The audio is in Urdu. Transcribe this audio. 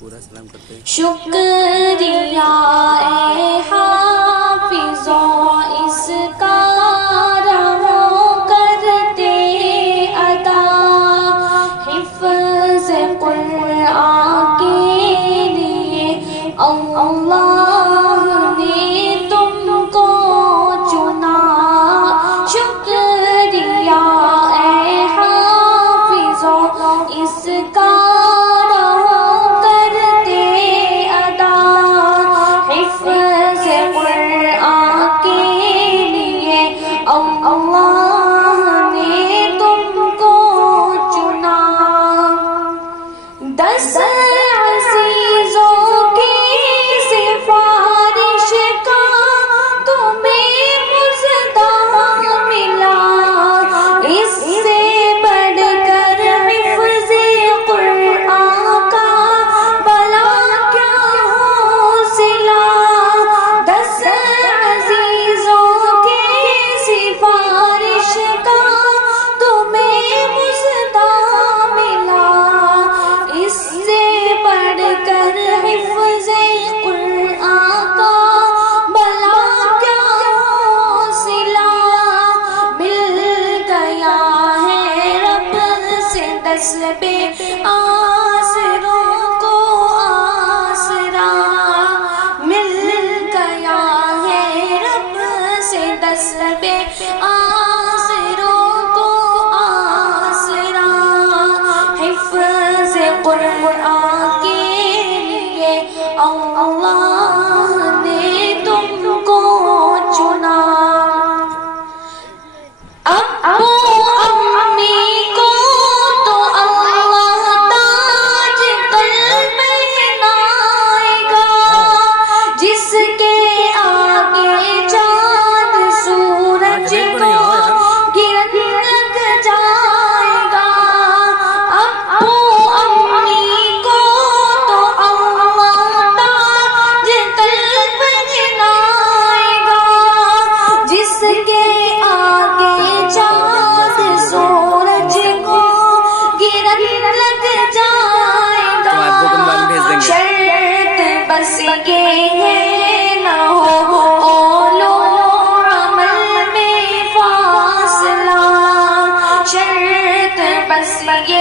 پورا سلام کرتے ہیں. شکریہ اے حافظوں اس کا رہو کرتے ادا، حفظ قرآن کے لیے اللہ نے تم کو چنا. شکریہ اے حافظوں اس کا رہو کرتے ادا، حفظ قرآن کے لیے اللہ نے تم کو چنا. 10 عزیزوں کی سفارش کا تمہیں مژدہ ملا، اس سے بڑھ کر حفظ قرآن کا بھلا کیا حوصلہ. 10 عزیزوں کی سفارش کا تمہیں مژدہ ملا، اس سے بڑھ کر حفظ قرآن کا بھلا کیا حوصلہ. مل گیا ہے رب سے 10 بے آسروں کو آسرا، مل گیا ہے رب سے 10 بے آسروں کو آسرا. حفظ قرآن کے لیے اللہ نے تم کو چنا. ابو امی کو تو اللہ تاج قلب بنائے گا، جس کے آگے چاند سورج کو گرن لگ جائے گا. ابو امی کو تو اللہ تاج قلب بنائے گا، جس کے آگے چاند سورج کو گرن لگ جائے گا. شرط بس یہ ہے نہ ہو قول و عمل میں فاصلہ، شرط بس یہ